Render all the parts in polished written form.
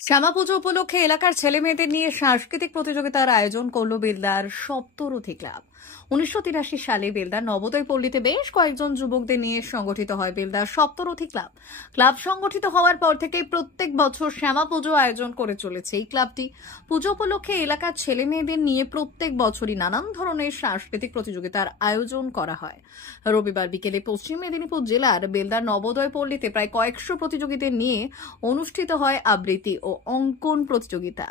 শ্যামা পুজো উপলক্ষে এলাকার ছেলে মেয়েদের নিয়ে সাংস্কৃতিক প্রতিযোগিতার আয়োজন করল বেলদার সপ্তরথী ক্লাব। 1983 সালে বেলদার নবোদয় পল্লীতে বেশ কয়েকজন যুবকদের নিয়ে সংগঠিত হয় বেলদার সপ্তরথী ক্লাব। ক্লাব সংগঠিত হওয়ার পর থেকেই প্রত্যেক বছর শ্যামা পুজো আয়োজন করে চলেছে এই ক্লাবটি। পুজো উপলক্ষে এলাকার ছেলে মেয়েদের নিয়ে প্রত্যেক বছরই নানান ধরনের সাংস্কৃতিক প্রতিযোগিতার আয়োজন করা হয়। রবিবার বিকেলে পশ্চিম মেদিনীপুর জেলার বেলদার নবোদয় পল্লীতে প্রায় কয়েকশো প্রতিযোগীদের নিয়ে অনুষ্ঠিত হয় আবৃত্তি ও অঙ্কন প্রতিযোগিতা।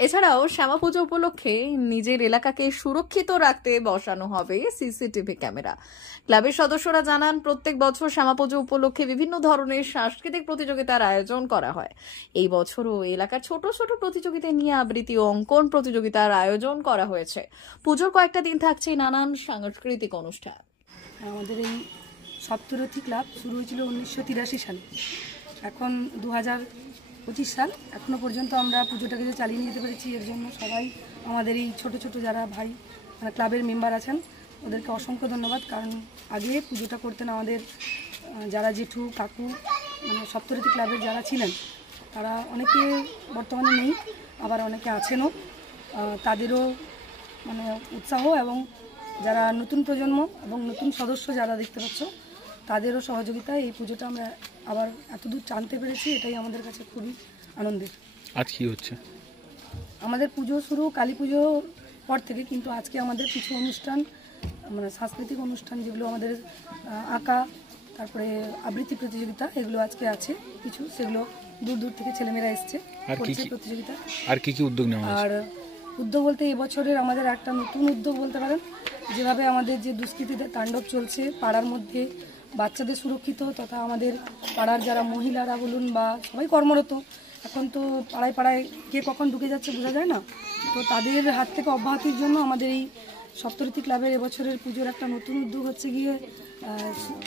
এছাড়াও শ্যামা পুজো উপলক্ষে নিজের এলাকাকে সুরক্ষিত রাখতে বসানো হবে সিসিটিভি ক্যামেরা। ক্লাবের সদস্যরা জানান, প্রত্যেক বছর শ্যামা পুজো উপলক্ষে বিভিন্ন ধরনের সাংস্কৃতিক প্রতিযোগিতার আয়োজন করা হয়। এই বছরও এলাকার ছোট ছোট প্রতিযোগিতা নিয়ে আবৃত্তি ও অঙ্কন প্রতিযোগিতার আয়োজন করা হয়েছে। পুজোর কয়েকটা দিন থাকছে নানান সাংস্কৃতিক অনুষ্ঠান। আমাদের এই সপ্তরথী ক্লাব শুরু হয়েছিল 1983 সালে। এখন 2025 সাল, এখনো পর্যন্ত আমরা পুজোটাকে যে চালিয়ে নিতে পেরেছি এর জন্য সবাই আমাদের এই ছোট ছোট যারা ভাই মানে ক্লাবের মেম্বার আছেন ওদেরকে অসংখ্য ধন্যবাদ। কারণ আগে পুজোটা করতেন আমাদের যারা জেঠু কাকু মানে সপ্তরথী ক্লাবের যারা ছিলেন তারা অনেকে বর্তমানে নেই, আবার অনেকে আছেনও। তাদেরও মানে উৎসাহ এবং যারা নতুন প্রজন্ম এবং নতুন সদস্য যারা দেখতে পাচ্ছ তাদেরও সহযোগিতায় এই পুজোটা আমরা আবার এতদূর টানতে পেরেছি, এটাই আমাদের কাছে খুবই আনন্দের। আজ কি হচ্ছে? আমাদের পুজো শুরু কালী পুজো পর থেকে, কিন্তু আজকে আমাদের কিছু অনুষ্ঠান মানে সাংস্কৃতিক অনুষ্ঠান যেগুলো আমাদের আঁকা, তারপরে আবৃত্তি প্রতিযোগিতা এগুলো আজকে আছে কিছু, সেগুলো দূর দূর থেকে ছেলেমেয়েরা এসছে প্রতিযোগিতা। আর কি কি উদ্যোগ নেওয়া হয়েছে? আর উদ্যোগ বলতে এবছরের আমাদের একটা নতুন উদ্যোগ বলতে পারেন, যেভাবে আমাদের যে দুষ্কৃতীদের তাণ্ডব চলছে পাড়ার মধ্যে বাচ্চাদের সুরক্ষিত তথা আমাদের পাড়ার যারা মহিলারা বলুন বা সবাই কর্মরত, এখন তো পাড়ায় পাড়ায় কে কখন ঢুকে যাচ্ছে বোঝা যায় না, তো তাদের হাত থেকে অব্যাহতির জন্য আমাদের এই সপ্তরথী ক্লাবের এবছরের পুজোর একটা নতুন উদ্যোগ হচ্ছে গিয়ে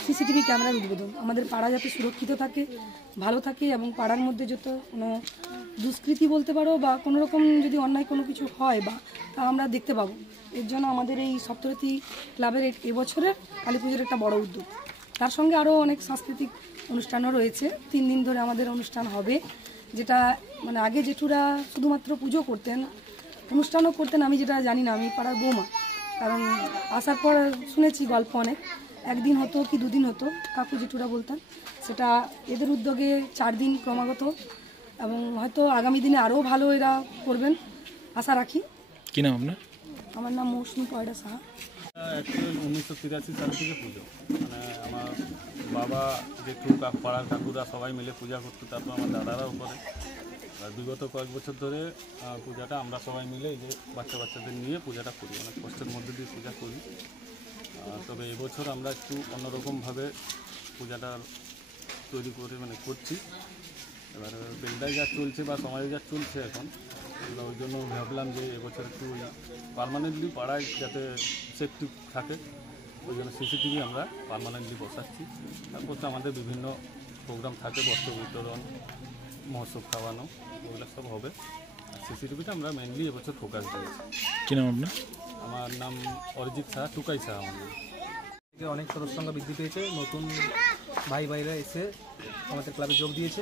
সিসিটিভি ক্যামেরার উদ্বোধন। আমাদের পাড়া যাতে সুরক্ষিত থাকে, ভালো থাকে এবং পাড়ার মধ্যে যত কোনো দুষ্কৃতি বলতে পারো বা কোনো রকম যদি অন্যায় কোনো কিছু হয় বা তা আমরা দেখতে পাবো। এর জন্য আমাদের এই সপ্তরথী ক্লাবের এবছরের কালী পুজোর একটা বড় উদ্যোগ। তার সঙ্গে আরও অনেক সাংস্কৃতিক অনুষ্ঠানও রয়েছে। 3 দিন ধরে আমাদের অনুষ্ঠান হবে, যেটা মানে আগে জেঠুরা শুধুমাত্র পুজো করতেন, অনুষ্ঠানও করতেন আমি যেটা জানি না, আমি পাড়ার বৌমা, কারণ আসার পর শুনেছি গল্প অনেক, একদিন হতো কি 2 দিন হতো কাকু জেঠুরা বলতেন, সেটা এদের উদ্যোগে 4 দিন ক্রমাগত, এবং হয়তো আগামী দিনে আরও ভালো এরা করবেন আশা রাখি। কি নাম আপনার? আমার নাম মৌসুমী পয়ডা সাহা। 1983 সাল থেকে পুজো, মানে আমার বাবা জেঠু পাড়ার কাকুরা সবাই মিলে পূজা করতো, তারপর আমার দাদারাও করে। আর বিগত কয়েক বছর ধরে পূজাটা আমরা সবাই মিলে এই যে বাচ্চাদের নিয়ে পূজাটা করি, অনেক কষ্টের মধ্যে দিয়ে পূজা করি। তবে এবছর আমরা একটু অন্যরকমভাবে পূজাটা তৈরি করে মানে করছি। এবার বেলদায় যা চলছে বা সমাজে যা চলছে এখন, আমরা ওই জন্য ভাবলাম যে এবছর একটু পার্মানেন্টলি পাড়ায় যাতে সেফটি থাকে, ওই জন্য সিসিটিভি আমরা পার্মানেন্টলি বসাচ্ছি। তারপর তো আমাদের বিভিন্ন প্রোগ্রাম থাকে, বস্ত্র বিতরণ, মহোৎসব খাওয়ানো, ওগুলো সব হবে। সিসিটিভিটা আমরা মেনলি এবছর ফোকাস দিয়েছি। কী নাম আপনার? আমার নাম অরিজিৎ শাহ, টুকাই শাহ আমার নাম। অনেক সদস্য সংখ্যা বৃদ্ধি পেয়েছে, নতুন ভাইরা এসে আমাদের ক্লাবে যোগ দিয়েছে।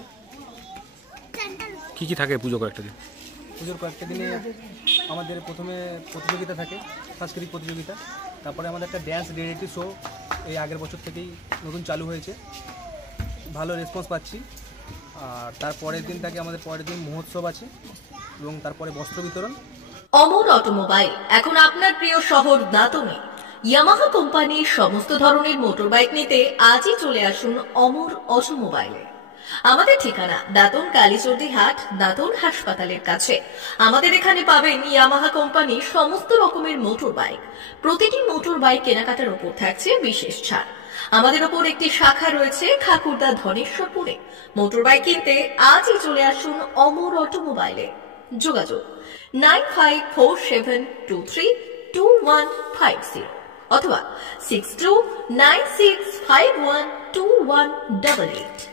কী কী থাকে পুজো কয়েকটা দিন? পুজোর কয়েকটা দিনে আমাদের প্রথমে প্রতিযোগিতা থাকে, সাংস্কৃতিক প্রতিযোগিতা, তারপরে আমাদের একটা ড্যান্স রিয়েলিটি শো এই আগের বছর থেকেই নতুন চালু হয়েছে, ভালো রেসপন্স পাচ্ছি। আর তারপরের দিন থাকে আমাদের পরের দিন মহোৎসব আছে এবং তারপরে বস্ত্র বিতরণ। অমর অটোমোবাইল এখন আপনার প্রিয় শহর দাঁতনে। ইয়ামাহা কোম্পানির সমস্ত ধরনের মোটরবাইক নিতে আজই চলে আসুন অমর অটোমোবাইলে। আমাদের ঠিকানা দাঁতন কালীচর্দি হাট, দাঁতন হাসপাতালের কাছে। আমাদের এখানে পাবেন ইয়ামাহা কোম্পানির সমস্ত রকমের মোটর বাইক। প্রতিটি মোটর বাইক কেনাকাটার উপর থাকছে বিশেষ ছাড়। আমাদের ওপর একটি শাখা রয়েছে খাকুরদা ধনেশ্বরপুরে। মোটর বাইক কিনতে আজই চলে আসুন অমর অটোমোবাইলে। যোগাযোগ 9547232150 অথবা 6296512188।